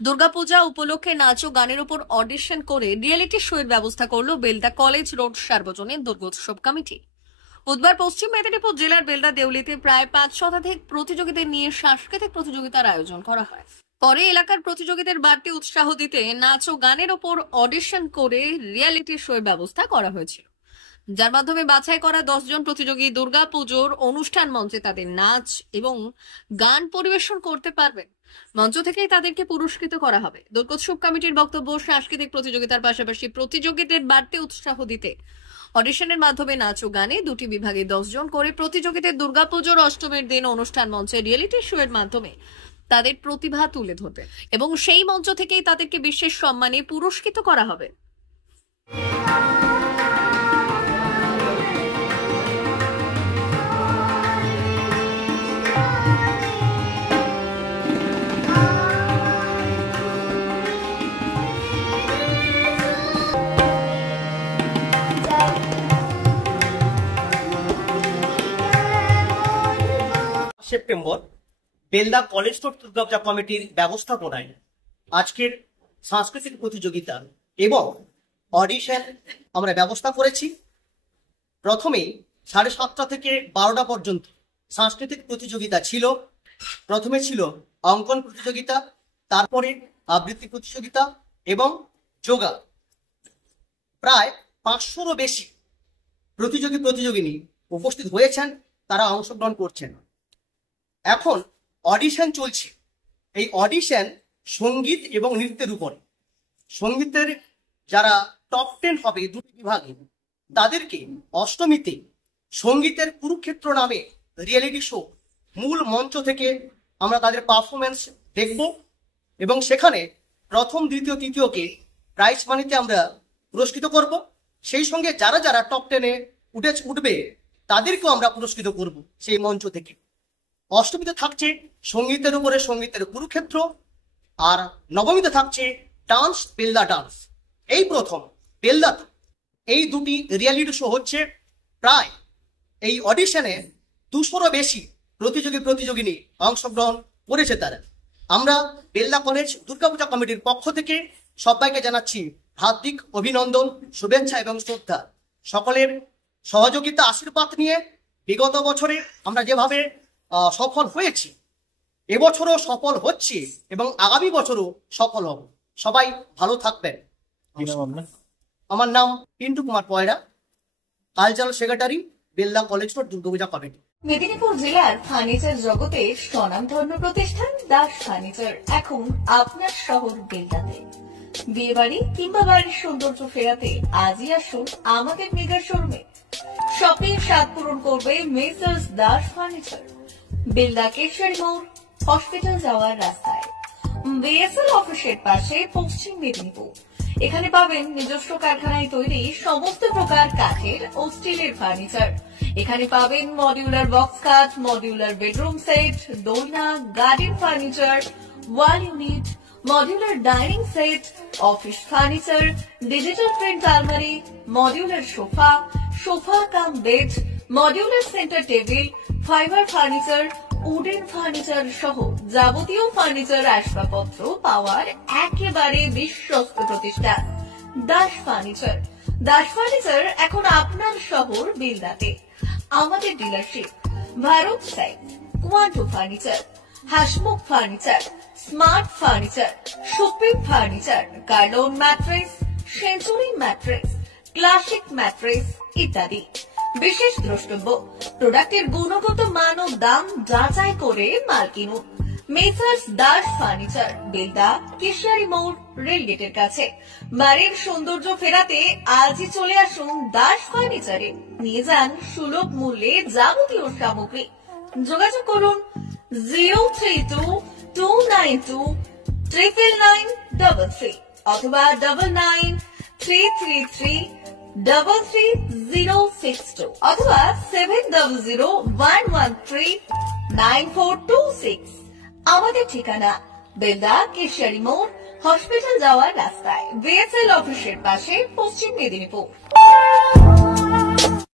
দুর্গাপূজা উপলক্ষে নাচ ও গানের উপর অডিশন করে রিয়েলিটি শো এর ব্যবস্থা করলো বেলদা কলেজ রোড সার্বজনীন দুর্গোৎসব কমিটি। বুধবার পশ্চিম মেদিনীপুর জেলার বেলদা দেউলিতে প্রায় ৫ শতাধিক প্রতিযোগীদের নিয়ে সাংস্কৃতিক প্রতিযোগিতার আয়োজন করা হয়। পরে এলাকার প্রতিযোগীদের বাড়তি উৎসাহ দিতে নাচ ও গানের উপর অডিশন করে রিয়েলিটি শো এর ব্যবস্থা করা হয়েছিল, যার মাধ্যমে বাছাই করা 10 জন প্রতিযোগী দুর্গাপুজোর অনুষ্ঠান মঞ্চে তাদের নাচ এবং গান পরিবেশন করতে পারবেন। মঞ্চ থেকেই তাদেরকে পুরস্কৃত করা হবে। দুর্গোৎসব কমিটির বক্তব্য, সাংস্কৃতিক প্রতিযোগিতার পাশাপাশি প্রতিযোগীদের বাড়তি উৎসাহ দিতে অডিশনের মাধ্যমে নাচ ও গানে দুটি বিভাগে 10 জন করে প্রতিযোগীদের দুর্গাপুজোর অষ্টমীর দিন অনুষ্ঠান মঞ্চে রিয়েলিটি শো এর মাধ্যমে তাদের প্রতিভা তুলে ধরবে এবং সেই মঞ্চ থেকেই তাদেরকে বিশেষ সম্মানে পুরস্কৃত করা হবে। September Belda college road Durga Puja কমিটির ব্যবস্থাপনায় আজকের সাংস্কৃতিক প্রতিযোগিতা এবং অডিশন আমরা ব্যবস্থা করেছি। প্রথমে 7:30 থেকে 12টা পর্যন্ত সাংস্কৃতিক প্রতিযোগিতা ছিল। প্রথমে ছিল অঙ্কন প্রতিযোগিতা, তারপরে আবৃত্তি প্রতিযোগিতা এবং যোগা। প্রায় 500রও বেশি প্রতিযোগিনী উপস্থিত হয়েছেন, তারা অংশগ্রহণ করছেন। এখন অডিশন চলছে। এই অডিশন সঙ্গীত এবং নৃত্যের উপরে। সঙ্গীতের যারা টপ 10 হবে দুটি বিভাগে, তাদেরকে অষ্টমীতে সঙ্গীতের কুরুক্ষেত্র নামে রিয়েলিটি শো মূল মঞ্চ থেকে আমরা তাদের পারফরমেন্স দেখব এবং সেখানে প্রথম, দ্বিতীয়, তৃতীয়কে প্রাইজ মানিতে আমরা পুরস্কৃত করব। সেই সঙ্গে যারা যারা টপ 10-এ উঠবে তাদেরকেও আমরা পুরস্কৃত করব সেই মঞ্চ থেকে। অষ্টমীতে থাকছে সঙ্গীতের উপরে সঙ্গীতের কুরুক্ষেত্র, আর নবমীতে থাকছে ডান্স, বেলদা ডান্স। এই প্রথম বেলদাতে এই দুটি রিয়েলিটি শো হচ্ছে। প্রায় এই অডিশনে 200রও বেশি প্রতিযোগিনী অংশগ্রহণ করেছে তারা। আমরা বেলদা কলেজ দুর্গাপূজা কমিটির পক্ষ থেকে সবাইকে জানাচ্ছি হার্দিক অভিনন্দন, শুভেচ্ছা এবং শ্রদ্ধা। সকলের সহযোগিতা, আশীর্বাদ নিয়ে বিগত বছরে আমরা যেভাবে সফল হয়েছি, এবছরও সফল হচ্ছি এবং আগামী বছরও সফল হব। সবাই ভালো থাকবেন। আমার নাম পিন্টু কুমার পয়রা, cultural secretary, Belda college road Durga Puja committee. Medinipur জেলার ফার্নিচার জগতে স্বনামধন্য প্রতিষ্ঠান দাস ফার্নিচার এখন আপনার শহর বেলদাতে। বিয়ে বাড়ি কিংবা বাড়ির সৌন্দর্য ফেরাতে আজই আসুন আমাদের মেগা শোরুমে। শপিং স্বাদ পূরণ করবে মেসার্স দাস ফার্নিচার, বেলদা কেশরী মোড়, হসপিটাল যাওয়ার রাস্তায়, বিএসএল অফিসের পাশে, পশ্চিম মেদিনীপুর। এখানে পাবেন নিজস্ব কারখানায় তৈরি সমস্ত প্রকার কাঠের ও স্টিলের ফার্নিচার। এখানে পাবেন modular box cut, modular bedroom set, দোলনা, garden furniture, wall unit, modular dining set, office furniture, digital print আলমারি, modular sofa cum bed, modular centre table, fibre furniture, wooden furniture সহ যাবতীয় ফার্নিচার আসবাবপত্র পাওয়ার একেবারে বিশ্বস্ত প্রতিষ্ঠান দাস ফার্নিচার। দাস ফার্নিচার এখন আপনার শহর বেলদাতে। আমাদের dealership Bharat side, Quanto furniture, Hasmukh furniture, smart furniture, supreme furniture, Kurlon mattress, century mattress, classic mattress ইত্যাদি। বিশেষ দ্রষ্টব্য, প্রোডাক্টের গুণগত মান ও দাম যাচাই করে মাল কিনুন। মেসার্স দাস ফার্নিচার, বেলদা কেশরী মোড়, রেলগেটের কাছে। বাড়ির সৌন্দর্য ফেরাতে আজই চলে আসুন দাস ফার্নিচারে। নিয়ে যান সুলভ মূল্যে যাবতীয় সামগ্রী। যোগাযোগ করুন 03229299933 অথবা 9933333062 অথবা 7001139426। আমাদের ঠিকানা বেলদা কেশরী মোড়, হসপিটাল যাওয়ার রাস্তায়, বিএসএল অফিসের পাশে, পশ্চিম মেদিনীপুর।